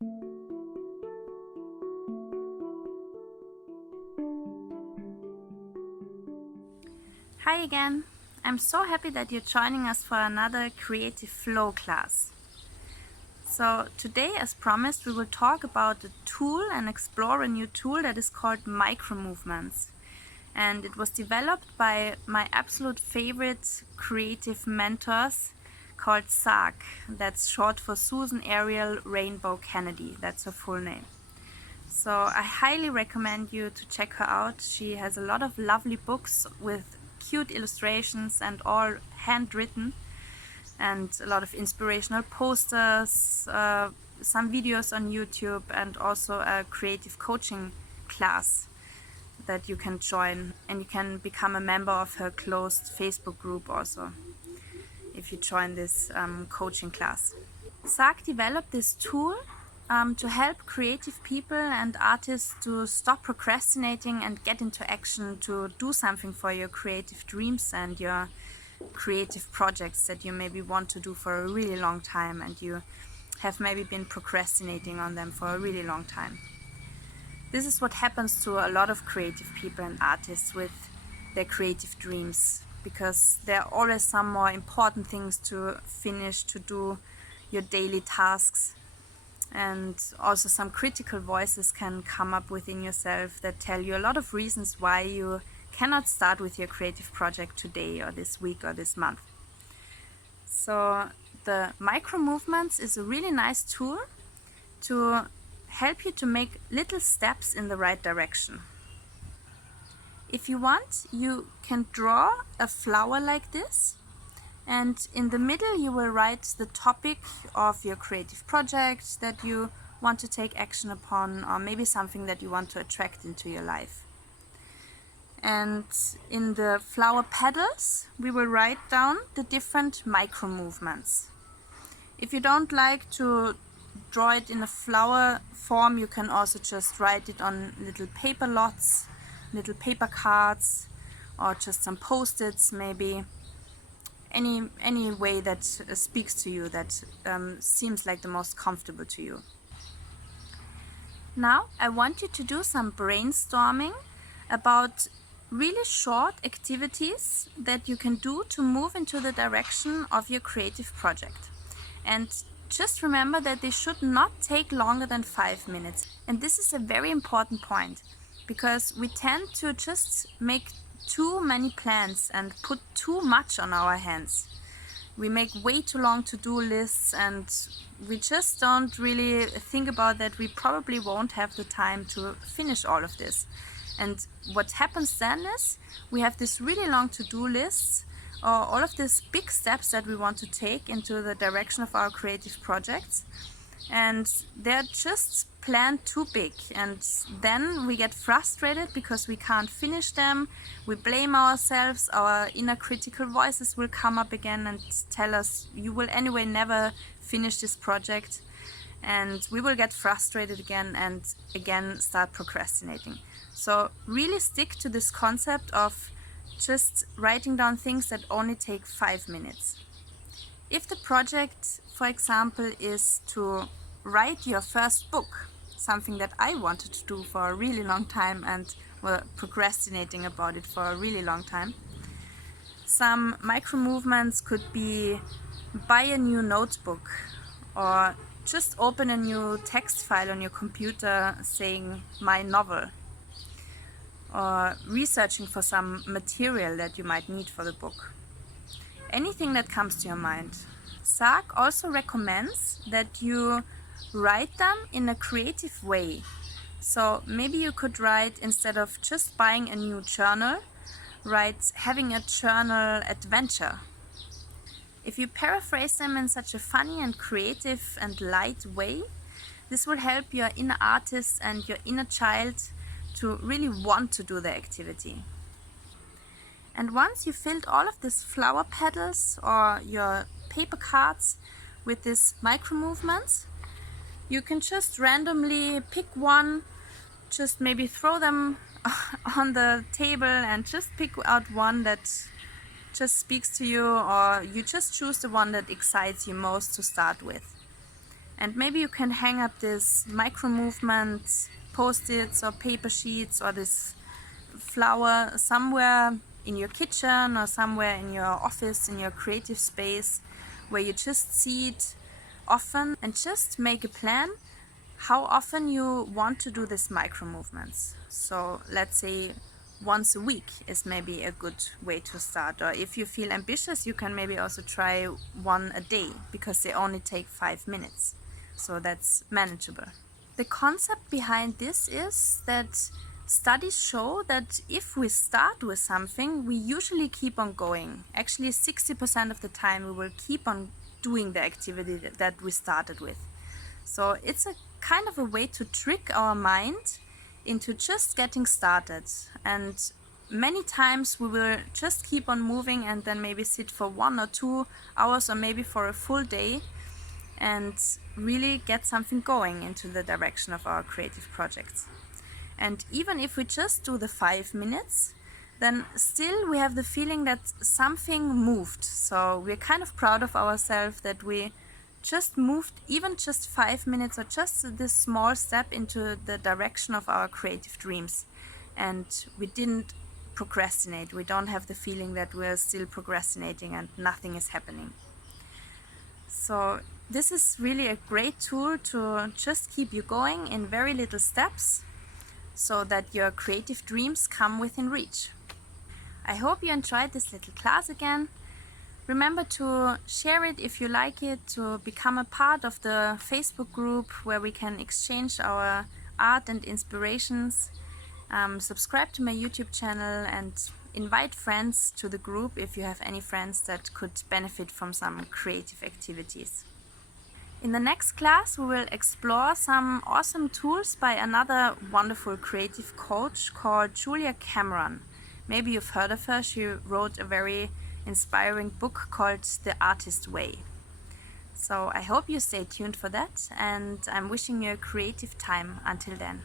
Hi again! I'm so happy that you're joining us for another Creative Flow class. So today, as promised, we will talk about a tool and explore a new tool that is called micromovements. And it was developed by my absolute favorite creative mentors called S.A.R.K. That's short for Susan Ariel Rainbow Kennedy. That's her full name. So I highly recommend you to check her out. She has a lot of lovely books with cute illustrations and all handwritten, and a lot of inspirational posters, some videos on YouTube, and also a creative coaching class that you can join, and you can become a member of her closed Facebook group also if you join this coaching class. S.A.R.K developed this tool to help creative people and artists to stop procrastinating and get into action, to do something for your creative dreams and your creative projects that you maybe want to do for a really long time, and you have maybe been procrastinating on them for a really long time. This is what happens to a lot of creative people and artists with their creative dreams, because there are always some more important things to finish, to do your daily tasks. And also some critical voices can come up within yourself that tell you a lot of reasons why you cannot start with your creative project today or this week or this month. So the micro movements is a really nice tool to help you to make little steps in the right direction. If you want, you can draw a flower like this, and in the middle you will write the topic of your creative project that you want to take action upon, or maybe something that you want to attract into your life. And in the flower petals we will write down the different micro movements. If you don't like to draw it in a flower form, you can also just write it on little paper lots, little paper cards, or just some post-its maybe. Any way that speaks to you, that seems like the most comfortable to you. Now I want you to do some brainstorming about really short activities that you can do to move into the direction of your creative project. And just remember that they should not take longer than 5 minutes. And this is a very important point, because we tend to just make too many plans and put too much on our hands. We make way too long to-do lists, and we just don't really think about that we probably won't have the time to finish all of this. And what happens then is we have this really long to-do lists, or all of these big steps that we want to take into the direction of our creative projects, and they're just planned too big, and then we get frustrated because we can't finish them. We blame ourselves, our inner critical voices will come up again and tell us, you will anyway never finish this project, and we will get frustrated again and again start procrastinating. So really stick to this concept of just writing down things that only take 5 minutes. If the project, for example, is to write your first book, something that I wanted to do for a really long time and were procrastinating about it for a really long time, some micro movements could be buy a new notebook, or just open a new text file on your computer saying my novel, or researching for some material that you might need for the book. Anything that comes to your mind. S.A.R.K also recommends that you write them in a creative way. So maybe you could write, instead of just buying a new journal, write having a journal adventure. If you paraphrase them in such a funny and creative and light way, this will help your inner artist and your inner child to really want to do the activity. And once you filled all of these flower petals or your paper cards with these micro movements, you can just randomly pick one, just maybe throw them on the table and just pick out one that just speaks to you, or you just choose the one that excites you most to start with. And maybe you can hang up this micro movements, post-its or paper sheets or this flower somewhere in your kitchen or somewhere in your office, in your creative space, where you just see it often, and just make a plan how often you want to do these micro movements. So let's say once a week is maybe a good way to start, or if you feel ambitious, you can maybe also try one a day, because they only take 5 minutes, so that's manageable. The concept behind this is that studies show that if we start with something, we usually keep on going. Actually, 60% of the time we will keep on doing the activity that we started with. So it's a kind of a way to trick our mind into just getting started. And many times we will just keep on moving and then maybe sit for 1 or 2 hours or maybe for a full day and really get something going into the direction of our creative projects. And even if we just do the 5 minutes, then still we have the feeling that something moved. So we're kind of proud of ourselves that we just moved even just 5 minutes or just this small step into the direction of our creative dreams. And we didn't procrastinate. We don't have the feeling that we're still procrastinating and nothing is happening. So this is really a great tool to just keep you going in very little steps, so that your creative dreams come within reach. I hope you enjoyed this little class again. Remember to share it if you like it, to become a part of the Facebook group where we can exchange our art and inspirations. Subscribe to my YouTube channel and invite friends to the group if you have any friends that could benefit from some creative activities. In the next class, we will explore some awesome tools by another wonderful creative coach called Julia Cameron. Maybe you've heard of her. She wrote a very inspiring book called The Artist Way. So I hope you stay tuned for that, and I'm wishing you a creative time until then.